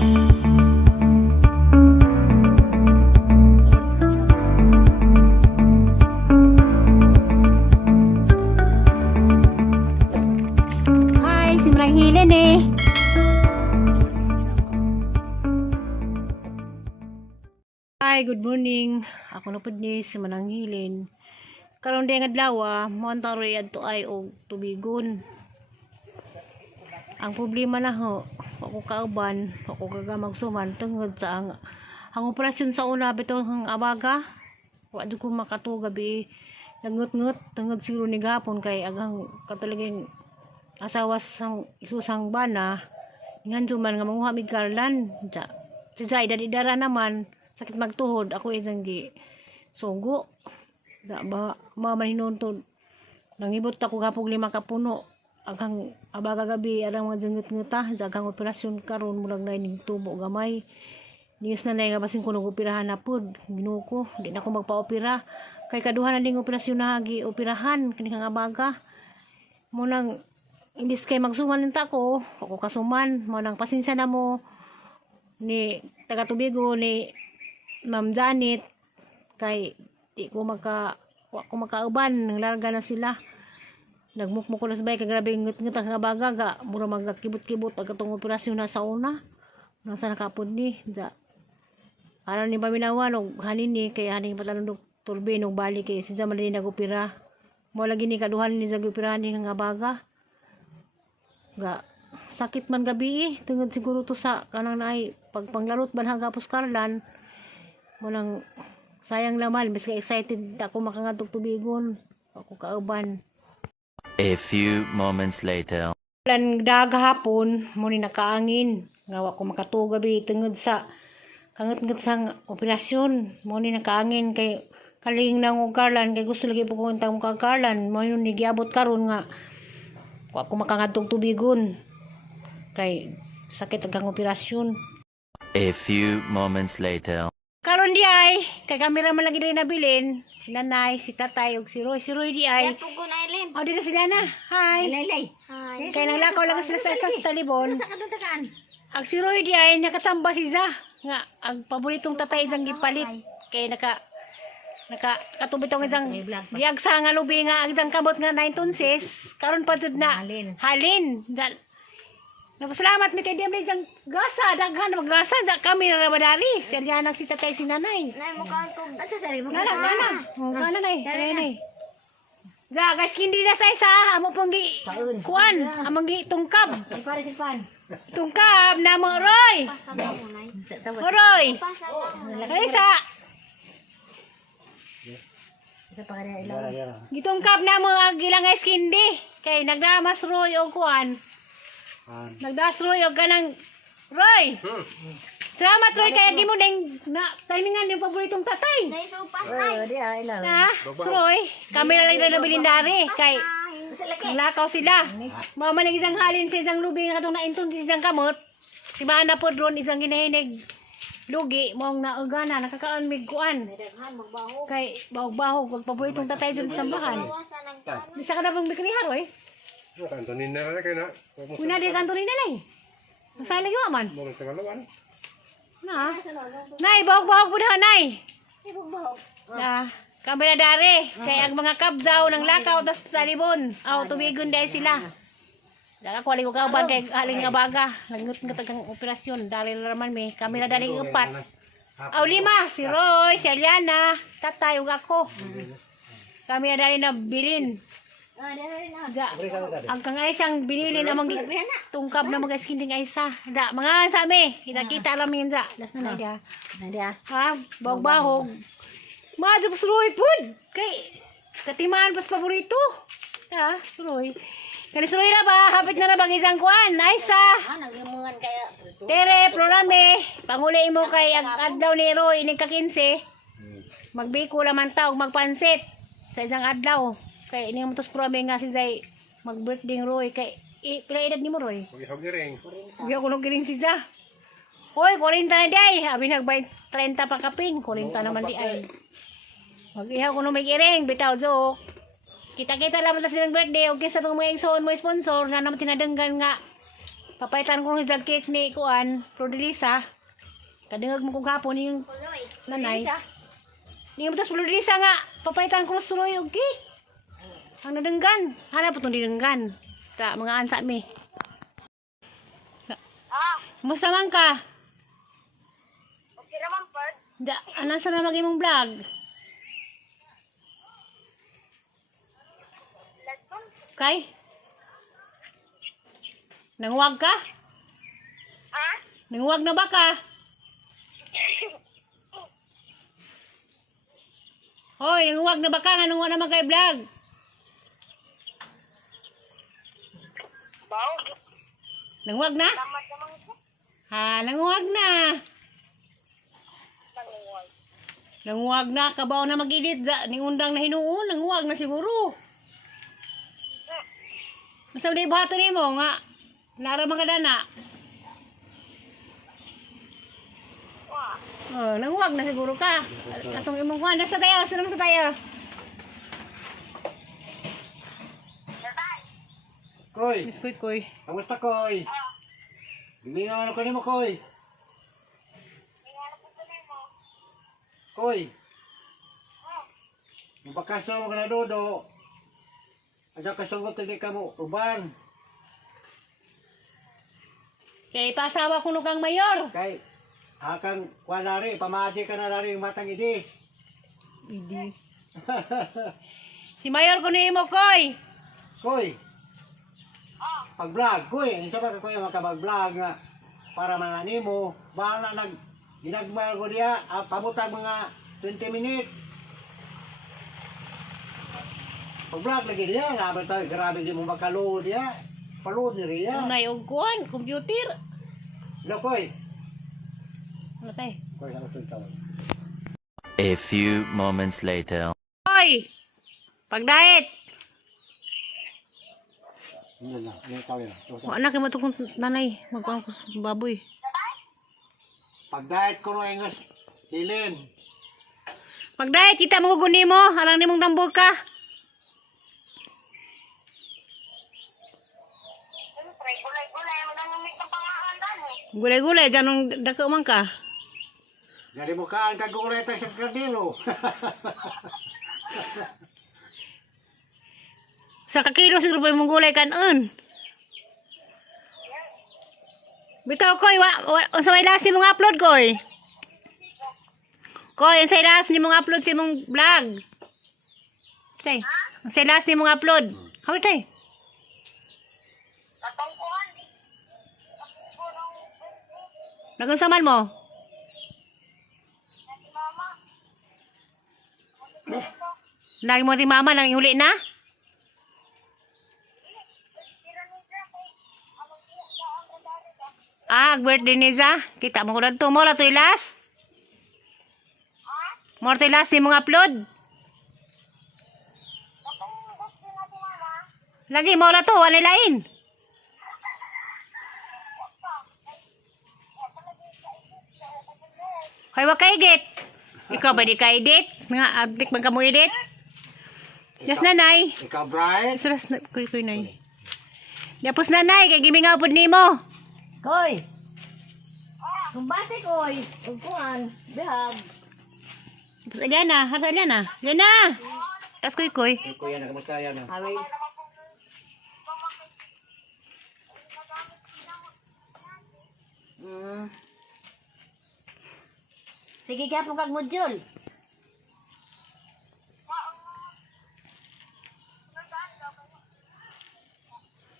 Hi, si Marang Hilin eh. Hi, good morning. Ako na po ni si Manang Hilin. Karon di nga adlaw, montaroy adto ay og tubigon. Ang problema na ho, ako kauban, ako kaga magsuman tungod sa ang operasyon sa una bitaw ang abaga. Wa di ko makatuga gabi. Nagngut-ngut tungod siguro ni gapon kay agang katulaging asawa sang isusang bana. Nganjo man nga manguha mig karlan. Si Jai dara naman sakit magtuhod ako isang gi sugo. Da ba mahinuntod. Nangibot ako gapog 5 ka puno. Agang abaga gabi arang mga jengget-ngeta jagang operasyon karon murag na ning tubo gamay. Ningis na nga basin ko nag-operahan na pod. Ginuko, di na ako magpa-opera. Kay kaduha na ding operasyon na gi-operahan kini kang abaga. Munang imbis kay magsuman nita ako kasuman mo nang pasensya na mo ni taga Tubigo ni Ma'am Janet kay di ko makauban nang larga na sila. Nagmukmuk ko na sabay kay grabe ngut-ngut ang abaga ga mura magkibot-kibot ang katong operasyon na sa una. Nasa nakapod ni da. Ano ni paminawan og hanin ni kay haning patalon turbin og balik kay si Jamal din nag-opera. Mo lagi ni kaduhan ni nag-operahan ni nga abaga. Ga sakit man gabi tungod siguro to sa kanang naay pagpanglarot ban hagapos karlan mo nang sayang laman bis ka excited ako makangadtog tubigon ako kauban. A few moments later. Lan daghapon mo ni nakaangin nga wa ko makatuog gabi tungod sa kangut-ngut sang operasyon mo ni nakaangin kay kaling nang og karlan kay gusto lagi po ko intang karlan mo yun ni giabot karon nga wa ko makangadtog tubigon kay sakit ang operasyon. A few moments later. Karon di ay kay kamera man lagi din nabilin si nanay si tatay ug si Roy di ay Tugon Island. o di na sila na hi Lay. Hi. kay naglakaw lang sila sa isang talibon. Sa kadto tagaan. Ang si Roy di ay nakasamba si Za nga ang paboritong tatay isang gipalit kay katubitong isang diagsa nga lubi nga ang isang kabot nga 9 tonses karon pa jud na halin. Napasalamat mi kay Diamond isang gasa daghan maggasa da kami ra madali siya nang si tatay si nanay. Nay mo ka to. Asa sari mo ka? Kana nay. Ga guys hindi na sa isa amo pong gi kuan among gi tungkab. Ay pare si Pan. Tungkab na mo Roy. Roy. Kaysa Sa pagare ilaw. gitungkab na mo ang gilang iskindi kay nagdamas Roy og kuan. Nagdas Roy og kanang Roy. Salamat Roy kay agi mo ding na timingan yung paboritong tatay. Nay supas nay. Di ay ilaw. Ha? Roy, kami na lang na bilindari kay lakaw sila. Mama nang isang halin sa isang lubi nga katong nainton sa isang kamot. Si Mana po ron isang ginahinig lugi mong naugana nakakaon mig kuan. Kay bahog-bahog pag paboritong tatay dun sa sambahan. Bisa ka na bang bikriha Roy? Kantonin na rin kayo na. Kuna di kanto ni nanay. Masay lagi man. Mula sa kalawan. Na. Nay, bahog-bahog po daw, nay. Kami na dari. Kaya ang mga kabdaw ng lakaw tas talibon. Aw, tubigon dahil sila. Dala ko ko kauban kay haling nga baga. Nagngut-ngut ang operasyon. Dali naman mi. Kami na dari 4. Aw, 5. Si Roy, si Aliana, tatay ug ako. Kami na dari na bilin. Ang kang isang binili na mga tungkab na mga skinding isa. Da, mga sami. Kita-kita lang yun da. Nasa na dia. Ha? Bahog-bahog. Madap suroy pud. Kay katimaan pas paborito. Ha? Suroy. Kani suroy na ba? Hapit na bang isang kuan? Isa. Nagimungan kaya. Tere, programe. Panguli mo kay adlaw ni Roy ni ka-15. Magbiko naman taog magpansit sa isang adlaw. Kay ini mutos programe nga si Zay mag-birthday Roy kay pila edad ni mo Roy? Mag-ihog ni ring. Hindi ako nung giring si Za. Hoy, 40 na di ay. Abi nagbay 30 pa kapin. 40 naman di ay. Mag-ihaw ko nung may giring. Bitaw joke. Kita-kita lang silang birthday. O kisa itong mga igsoon mo sponsor na naman tinadanggan nga Papaitan ko ng jug cake ni Kuan, Flordelisa. Kadungag mo kong hapon yung nanay. Ni mo tas Flordelisa nga, papaitan ko ng suroy og cake. Ang nadenggan. Hanap po itong dinenggan. Sa mga ansa mi. Musta man ka? Okay naman, Perd. Anan sa na mag-imong vlog? Kay? Nanguwag ka? Nanguwag na ba ka? Hoy, nanguwag na ba ka? Nanguwag na mag vlog? Nanguwag na? Ha, nanguwag na. Nanguwag na, kabaw na mag-edit. Ning undang na hinuon, nanguwag na siguro. Masa na ibahato ni mo nga, naramang ka dana. Oh, nanguwag na siguro ka. Atong imong kuhan, nasa tayo, sino sa tayo? Koy, Koy. kamusta Koy? Gumingaw ano ka nimo Koy? Koy. Mabakasal mo ka na dodo. Ada kasungot hindi ka mo uban. Kay pasawa ko kang mayor. Kay akang kwanari, pamaji ka na rin matang idis. Idi. Si mayor ko ni mo, Koy. Koy. Pag-vlog, Koy. Isa ba ka Koy makapag-vlog nga para mga nimo. Bahala ginagmal ko diya, pabutang mga 20 minutes. Pag-vlog lagi diya, grabe di mo makaload diya. Paload niya. Unay og kuan, computer. Hello, Koy. Ano tay? Koy, ano ito? A few moments later. Koy. Pag-diet. Ano na, ano tawag yan? Wa na kay matukon nanay, magkuan ko sa baboy. Pag-diet ko no ingos, Dilin. Pag-diet kita mo guni mo, alang nimong dambog ka. Gulay-gulay, ganong dako man ka. Dari mo ka ang kaguletan sa kardilo. Sa kakilo siguro pa mong gulay kanon. Bitaw Koy, sa may last ni mong upload Koy. Koy, sa last ni mong upload si mong vlog. Tay, sa last ni mong upload. Hawi tay. Nagunsaman mo? Lagi mo ti mama nang iuli na? Birthday ni Za. Kita mo ko na ito. Mo la to ilas? Mo to ilas ni mong upload? Lagi mo la to. Wanay lain. Hoy, wag ka edit. Ikaw ba di ka edit? Mga abdik man ka mo edit? Yes, nanay. Ikaw, Brian? Suras na, kuy nay. Yapos nanay, kay gimingaw pod nimo. Koy. Kumbate, Koy. Ugkuhan. Bihag. Tapos Eliana, harta Eliana. Eliana! Tapos kuy. Kuya na, kamusta yan? Awi. Sige kaya po kag module.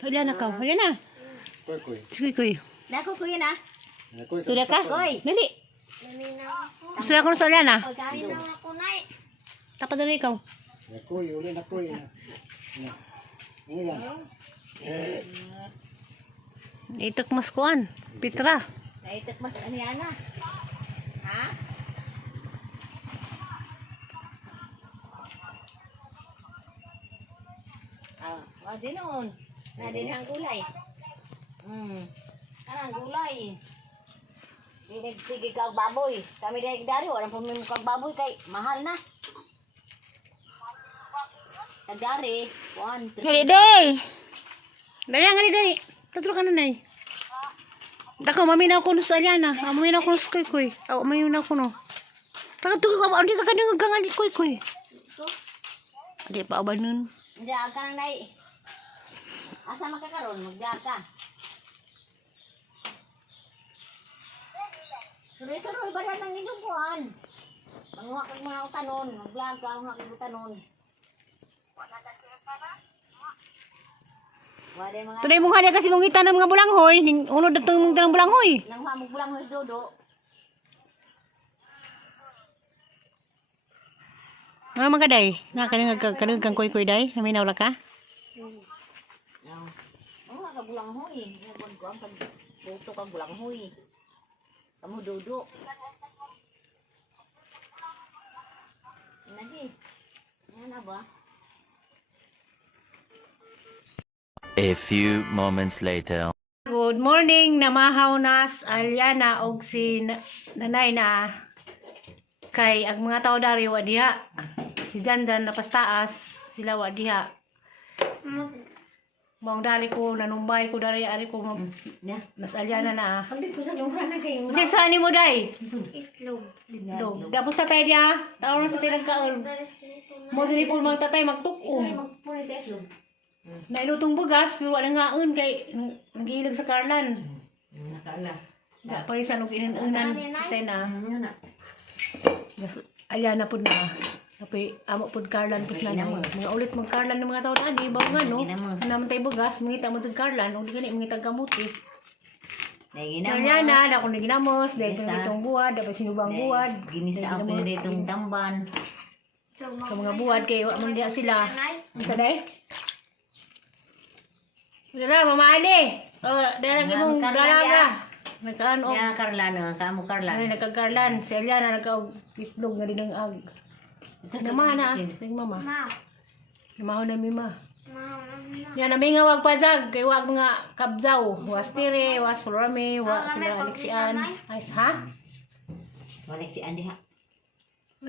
Eliana ka. Eliana. Koy. Kuy. Dako ko yun ah. Koy, Tuda ka? Koy. Dali. Gusto na ko sa Eliana. Pagkain na ako na eh. Tapos na ikaw. Koy, uli na Koy. Yan. Itok mas kuan. Pitra. Naitak mas Aniana. Ha? Wadi noon. Nadin ang gulay. Ang gulay. Sige kag baboy. Kami dahil dari, walang pumimok kag baboy kay mahal na. Kagari, 1, 3. Hali day. Dali ang hali day. Tutulog ka na nay. Dako, maminaw ko no sa Aliana. Maminaw ko no sa Kuy. Maminaw ko no. Takatulog ka ba? Hindi ka kanang gangan Kuy. Hindi pa ba nun? Diyan ka nang nai. Asa makakaroon? Magdiyan ka. Suloy-suloy ba na ng inyong buwan? Manguha kang mga utanon. Mag-vlog ka, manguha kang utanon. Wala mga Tunay mong hali kasi mong kita ng mga bulanghoy. Unod na itong mga bulanghoy. nanghuha mo bulang mo dodo. Mga day. Kanang kang Kuy day. Naminaw la ka? Manguha ka bulang huy. Nagod ko ang pagbuto ka bulang huy. Kamu dodo. Lagi. Yan na ba? A few moments later. Good morning, namahaw na sa Aliana og si nanay na kay ang mga tao dari wa diha. Si Janjan na pastaas sila wa diha. Mong dari ko nanumbay ko dari ari ko nas Aliana na. Hindi ko sa lumra na kayo. Kasi saan ni mo day? Itlog. Dog. Tapos tatay dia, tao na sa tilang kaon. Mo dili po mga tatay magtukom. Magpunin sa itlog. Nailutong bugas pero wala ngaon kay nagiilag sa karlan. Nakala. Da pa isa og inunan tay na. Aliana pud na. Tapi amo pud karlan pus na mga ulit mag karlan ng mga tao na di ba nga no. Naman tay bugas mangita mo tag karlan ug gani mangita gamuti. Aliana na ko ginamos dahil itong buwad dapat sinubang buwad. Ginisa ako ditong tamban. Sa mga buwad kay wa man diha sila. Isa day? Dara mamaali. Dara imong dalaga. Nagkaan og Ya Carlano, kamu Carlan. ay nagkagarlan. Si Aliana nagka-itlog nga din ang ag. Nama na, sing mama. Namahaw na mima. Yan, namin nga wag pazag. Kay wag mga kabzaw. Was tire, was florame, was sila aliksian. Ay, ha? Balik si Andy ha.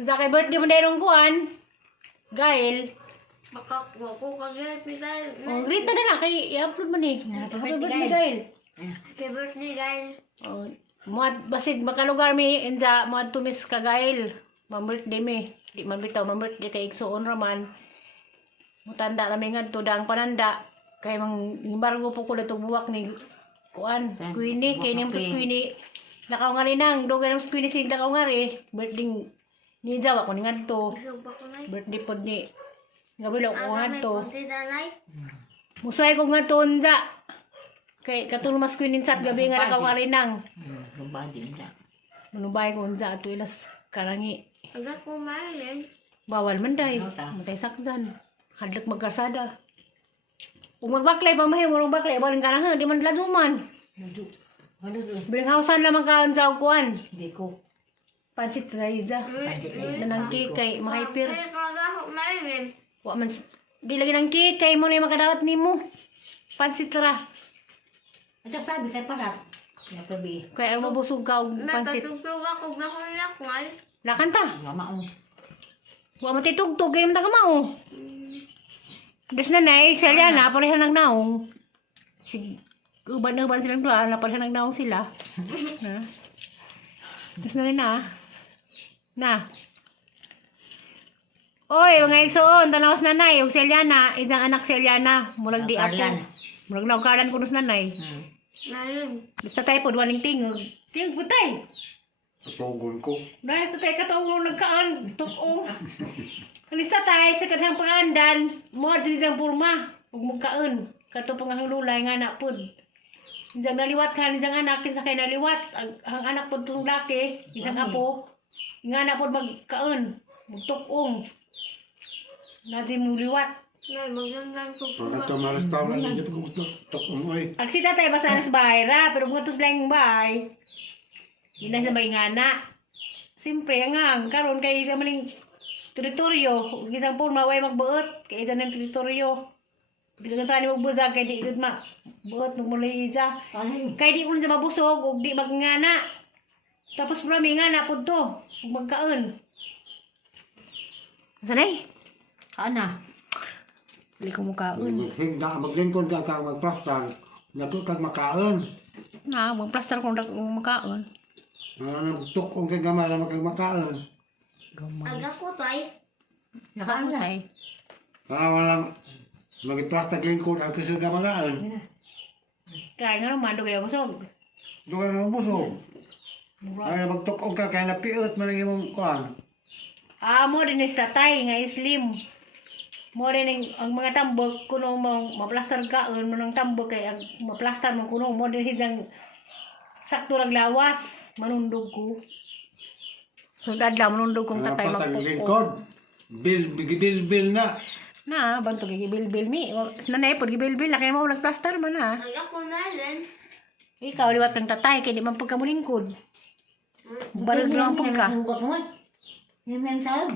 Sa kay birthday mo dahil kuan. Gail. Baka ko kagaya pitay. Oh, grita na na. Kay i-upload mo ni. Happy birthday, Gail. Happy birthday guys. Oh, muad basid makalugar mi inja muad tumis ka Gail. Ma-birthday mi. Di man bitaw ma-birthday kay igsuon raman. Mutanda na mi ngadto dang pananda kay mang embargo po ko dito buwak ni kuan Queenie kay nim Queenie lakaw nga rinang dugay ng Queenie sig lakaw nga ri birthday ni Jawa ko ni ngadto birthday pod ni gabi ko ngadto musuhay ko ngadto unja kay katul mas Queenie sat gabi nga lakaw nga rinang Lumbadi na. manubay ko unja ato ilas karangi Agak ko mailin. bawal man day matay sakdan hadlak magkarsada. Kung magbaklay pa mahi, marong baklay, baling ka na ha, di man laduman. Ano to? Bilinghausan naman ka ang kuan. Hindi ko. Pansit na iza. Budget na yun. Nanang kikay, mahipir. Kagahok mailin. Wa man, di lagi ng kikay mo na yung makadawat ni mo. Pansit ra. Ito sabi kay parap. Nakabi. Kaya ang mabusog ka og pansit. Natutugtog ako na kung nakwal. Lakanta. Mama o. Wa matitugtog, kaya naman tagamao. Des na si Aliana, pareha nagnaong. Uban-uban silang dua, pareha nagnaong sila. Ha? Des na rin na. Na. Oy, mga igsoon, tanawas nanay, yung si Aliana, isang anak si Aliana, murag di ako. Karlan. Murag na karlan kunos nanay. Mailin. Basta tayo po, duwaling tingog. Tingog po tayo. Tugon ko. Dahil ito tayo katulong nagkaan, tukong. Kalista tayo sa kadang pangandan, mga din siyang purma, huwag magkaan. Kato pang ang lulay nga anak po. Isang naliwat ka, isang anak, isa kayo naliwat. Ang anak po itong laki, isang apo. Nga anak po magkaan, magtukong. Natin mo liwat. Nay, magandang Pagkat tumalas tama na dito kung tok umoy. Ang sita tayo basta sa bahay ra, pero butos lang yung bahay. Hindi na sa may ngana. Siyempre, nga, karon kay isa maling teritoryo. Isang po, maway magbuot. Kaya isa ng teritoryo. Bisa ka saan magbuzag, kaya di isot buot, nagmulay isa. Kaya di ko na mabusog, o di magngana. Tapos marami ngana po to. Huwag magkaon. Sanay? Ana. Hindi ko makaon. Maglingkod ka kang magprastan, nato kag makaon. Na, magplaster kung makaon. Nagtukong kay gamay na magkagmakaan. Aga ko tay. Nakangay. Kaya walang magiplastak lingkod ang kasi gamagaan. Kaya nga naman, doon kayo busog. Doon ka na busog. Ay, magtukong ka kaya napiot man ang imong kuhan. Mo din sa tay nga slim. Mo din ang mga tambok kuno mo maplaster ka mo ng tambok kay ang maplaster mo kuno mo din hidang sakto lang lawas manundog ko. So dadla manundog kong tatay Plastak magpupo. lingkod. Bil na. Na banto kay gibilbil mi. Nanay pod gibilbil laki mo nagplaster man ha. Aga ko na rin. Ikaw liwat kang tatay kay di man pagka mo lingkod. Baril lang pagka. Huwag mo. Yan sa'yo.